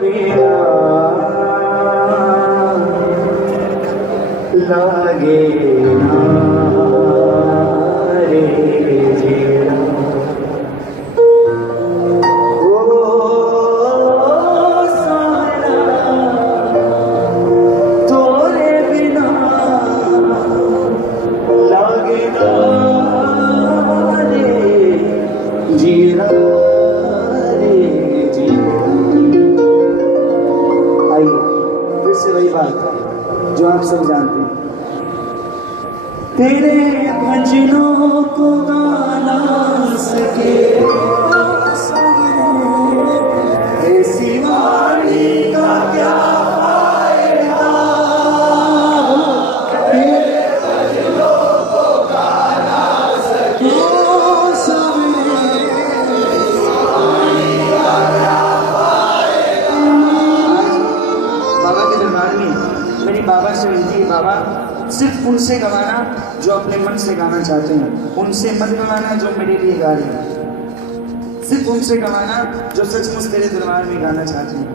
बिना लागे ना रे जीना। वही बात जो आप सब जानते हैं, तेरे भजनों को गाना सके ऐसी वाणी का क्या फायदा। तेरे भजनों को गाना सके मेरी बाबा से विनती है, बाबा सिर्फ उनसे गवाना जो अपने मन से गाना चाहते हैं, उनसे मत गवाना जो मेरे लिए गा रहे हैं। सिर्फ उनसे गवाना जो सचमुच तेरे दरबार में गाना चाहते हैं।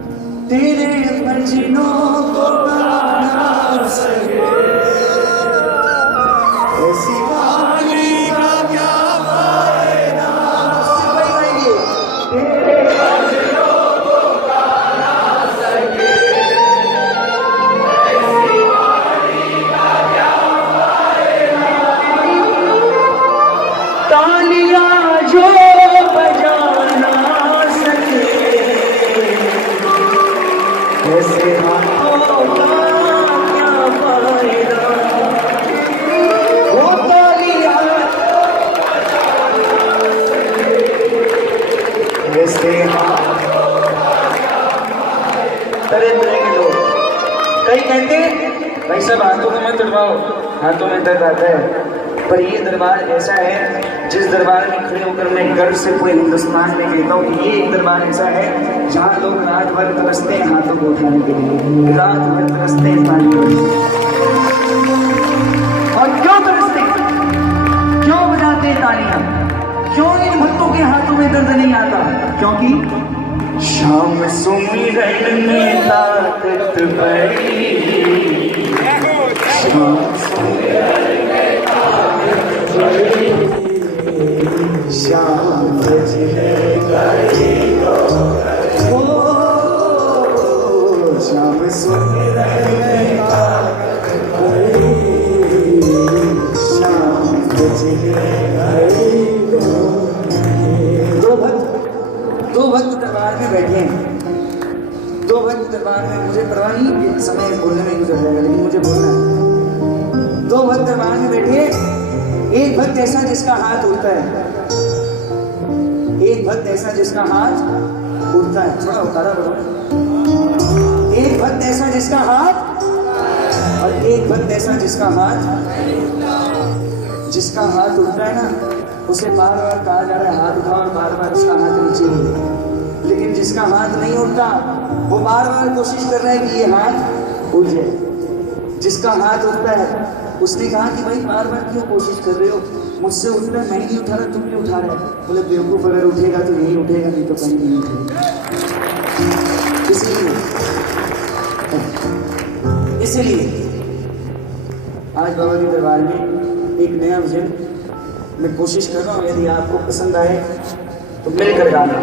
तेरे भजनों को गाना सके ऐसी वाणी का क्या फायदा। तेरे भजनों को गाना सके तालियां जो बजाना सके ऐसे हाथों का क्या फायदा। वो तालियां ऐसे हाथों का क्या फायदा। तरह तरह के लोग कई कहते भाई सब हाथों को मत दबाओ, हाथों में दर्द आता है। पर ये दरबार ऐसा है जिस दरबार में खड़े होकर मैं गर्व से पूरे हिंदुस्तान में कहता हूँ कि ये एक दरबार ऐसा है जहाँ लोग रात भर तरसते हैं हाथों को उठाने के लिए, रात भर तरसते हैं तालियों के लिए। और क्यों तरसते हैं, क्यों बजाते हैं तालियां, क्यों इन भक्तों के हाथों में दर्द नहीं आता? क्योंकि शाम सुमिरन में ताकत बड़ी, शाम सुमिरन में ताकत बड़ी, शाम बजने गई हो, शाम सुमिरन में ताकत बड़ी, शाम बजने गई हो। दो भक्त दरबार में बैठे हैं, दो भक्त दरबार में, मुझे परवाह नहीं समय बोलने में गुजर जाएगा लेकिन मुझे बोलना है। दो भक्त दरबार में बैठे, एक भक्त ऐसा जिसका हाथ उड़ता है, एक भक्त ऐसा जिसका हाथ उड़ता है, थोड़ा उतारा बढ़ो। एक भक्त ऐसा जिसका हाथ, और एक भक्त ऐसा जिसका हाथ उड़ता है ना, उसे बार बार कहा जा रहा है हाथ उठाओ, और बार बार उसका हाथ नीचे ही। लेकिन जिसका हाथ नहीं उठता वो बार बार कोशिश कर रहा है कि ये हाथ उठ जाए। जिसका हाथ उठता है उसने कहा कि भाई बार बार क्यों कोशिश कर रहे हो, मुझसे उठ रहा है, मैं नहीं उठा रहा, तुम नहीं उठा रहे। बोले बेवकूफ, अगर उठेगा तो यही उठेगा, नहीं तो कहीं नहीं उठेगा। इसीलिए आज बाबा के दरबार में एक नया भजन मैं कोशिश कर रहा हूँ, यदि आपको पसंद आए तो मिलकर गाना।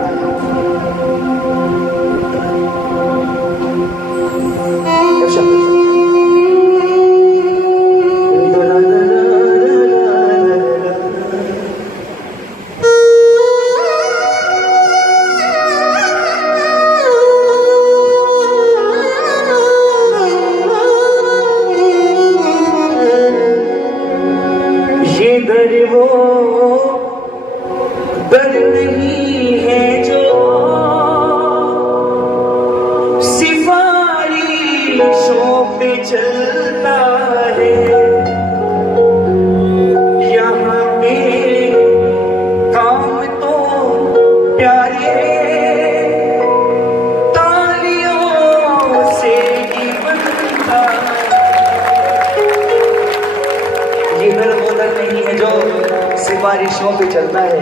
ये दर वो दर नहीं है जो सिफारिशों पे चलता है, यहाँ पे काम तो प्यारे तालियों से ही बनता है। ये दर वो दर नहीं है जो सिफारिशों पे चलता है,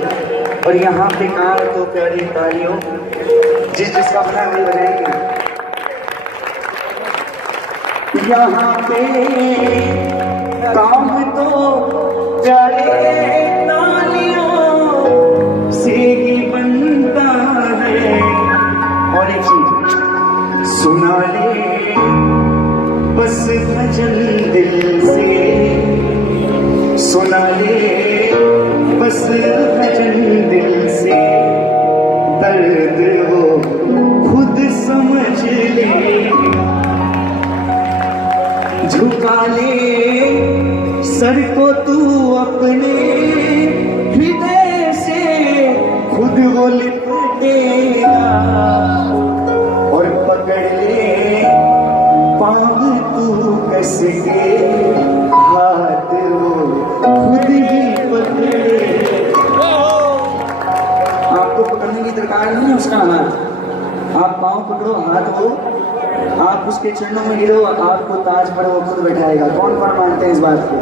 और यहाँ पे काम तो प्यारी तालियों, जिसका बना वही बजाएंगे। यहाँ पे काम तो प्यारे तालियों से ही बनता है। और एक चीज सुना ले बस भजन दिल से, सुना ले बस भजन दिल से, दर्द हो खुद समझ ले, झुका ले सर को तू अपने हृदय से, खुद वो लिपटेगा और पकड़ ले पाँव तू कस के, हाथ वो खुद ही पकड़े। आपको पकड़ने की दरकार नहीं है उसका हाथ, आप पाँव पकड़ो, हाथ वो, आप उसके चरणों में गिरो, आपको ताज पर वो खुद बैठाएगा। कौन कौन मानते हैं इस बात को?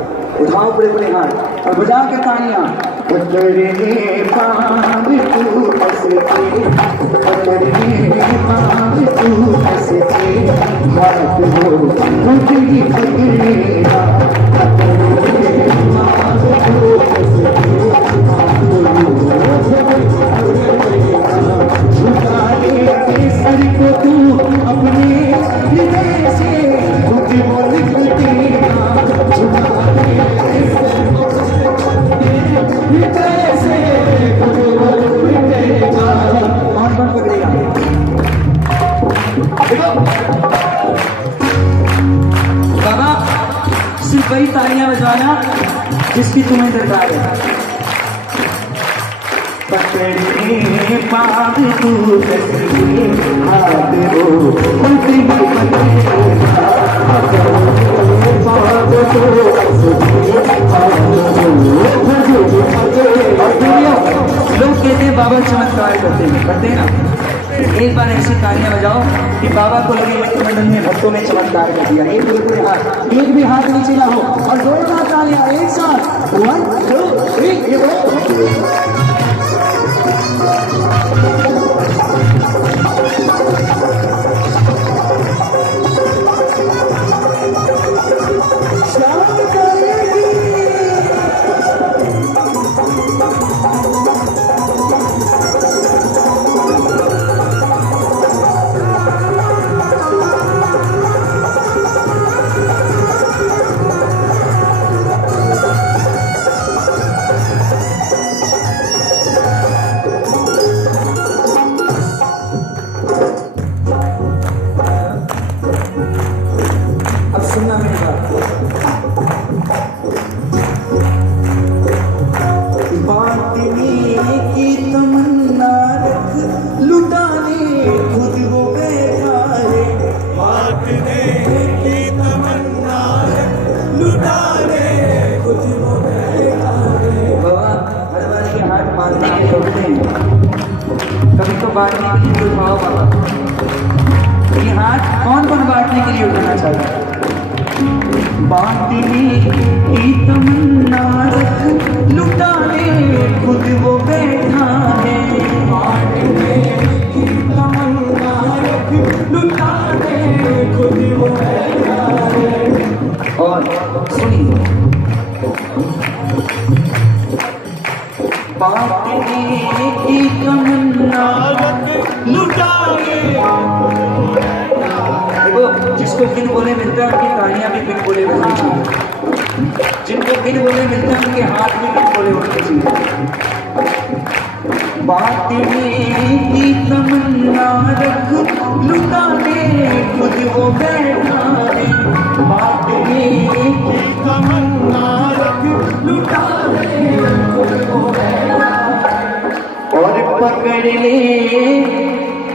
उठाओ बड़े बड़े हाथ और बजा के तालियां। पकड़ने पाँव तू कस के, पकड़ने पाँव तू कस के, हाथ वो खुद ही पकड़ेगा, पकड़ने पाँव तू कस के, हाथ वो झुका ले सर को तू अपने हृदय से, खुद वो लिपटेगा, झुका ले हृदय से, खुद वो लिपटेगा। कौन पकड़ेगा? बाबा सिर्फ वही तालियां बजाना जिसकी तुम्हें दरकार है। पकड़ने पाँव तू कस के, हाथ वो खुद ही पकड़ेगा, पकड़ने पाँव तू कस के, हाथ वो खुद ही पकड़ेगा। लोग कहते हैं बाबा चमत्कार करते हैं ना। एक बार ऐसी तालियां बजाओ कि बाबा को लगे मंडल ने भक्तों में चमत्कार कर दिया। एक भी हाथ नीचे ना हो और जोरदार तालियां एक साथ। 1 2 3 कभी तो बांटने के लिए उठाओ बाबा। ये हाथ कौन कौन बांटने के लिए उठाना चाहता है? बांटने की तमन्ना रख, लुटाने खुद वो बैठा है, बांटने की तमन्ना रख, लुटाने खुद वो बैठा है। और सुनिए, बांटने की तमन्ना लुटाए। देखो जिसको बिन बोले मिलता है उनकी तालियां भी बिन बोले बजनी चाहिए, जिनको बिन बोले मिलता है उनके हाथ भी बिन बोले होने चाहिए। बांटने की तमन्ना रख, लुटाने खुद वो बैठा है, बांटने की तमन्ना रख, लुटाने खुद वो बैठा है। और पकड़ ले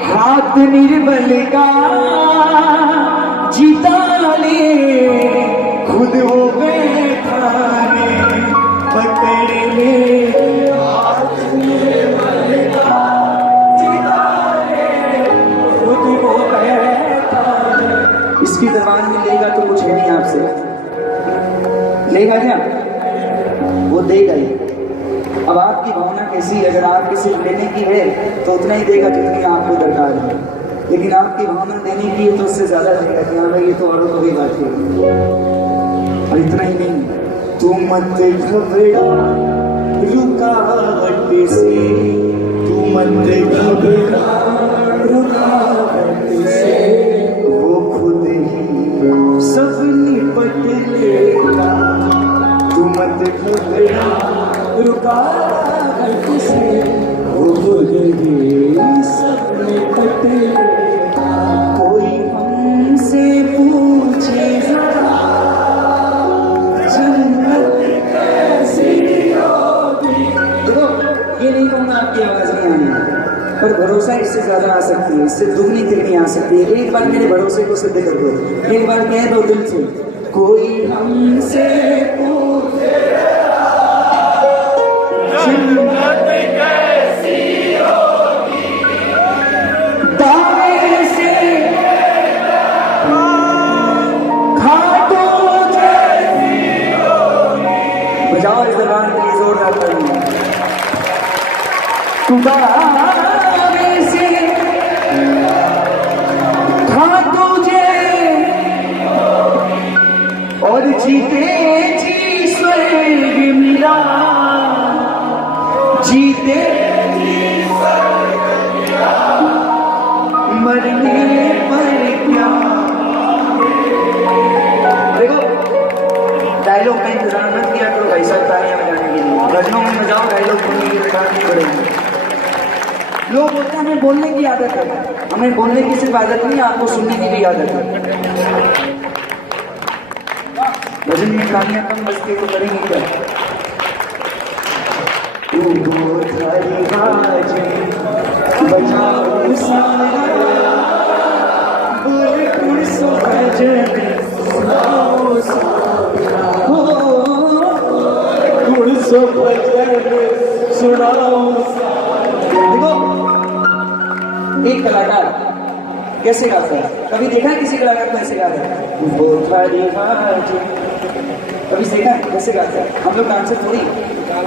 हाथ निर्बल का, जीता ले खुद वो बैठा है, पकड़ ले हाथ निर्बल का, जीता ले खुद वो बैठा है। इसकी दरबार में लेगा तो कुछ है नहीं आपसे, लेगा क्या? वो देगा ही। अब आपकी भावना कैसी है? अगर आपकी सिर्फ लेने की है तो उतना ही देगा जितनी आपको दरकार है। लेकिन आपकी भावना देने की है तो उससे ज्यादा देगा कि हाँ भाई ये तो औरों को भी बात है। और इतना ही नहीं, तू मत घबरा रुकावट से, तू मत घबरा रुकावट से, वो खुद ही सब निपट लेगा। तू मत घबरा रुकावट से, वो खुद ही सब निपट लेगा। कोई हमसे पूछे जरा जन्नत कैसी होगी। देखो ये नहीं कहूँगा आपकी आवाज नहीं आनी, पर भरोसा इससे ज्यादा आ सकती है, इससे दुगनी तिगनी आ सकती है। एक बार मेरे भरोसे को सिद्ध कर दो, एक बार कह दो दिल से, कोई हमसे पूछे जन्नत कैसी होगी। दाने से खाटू जैसी होगी। बजाओ इस दरबार के लिए जोरदार तालियां। दाने से खाटू जैसी और जीते जी स्वर्ग मिला, जीते जी स्वर्ग मिला, मरने पर क्या। देखो डायलॉग का इंतजार मत किया करो भाई साहब तालियां बजाने के लिए, भजनों में बजाओ, डायलॉग बोलने की जरूरत नहीं पड़ेगी। लोग बोलते हैं हमें बोलने की आदत है, हमें बोलने की सिर्फ आदत नहीं, आपको सुनने की भी आदत है। भजन में तालियां कम बजती तो करेंगे क्या। बजाओ सारा बोले कुर्सो भजन सुनाओ सारा, कुर्सो भजन सुनाओ सारा। देखो एक कलाकार कैसे गाता है, कभी देखा है किसी कलाकार को ऐसे गाता है? वो थारी बाजी कभी देखा है कैसे गाता है? हम लोग डांसर थोड़ी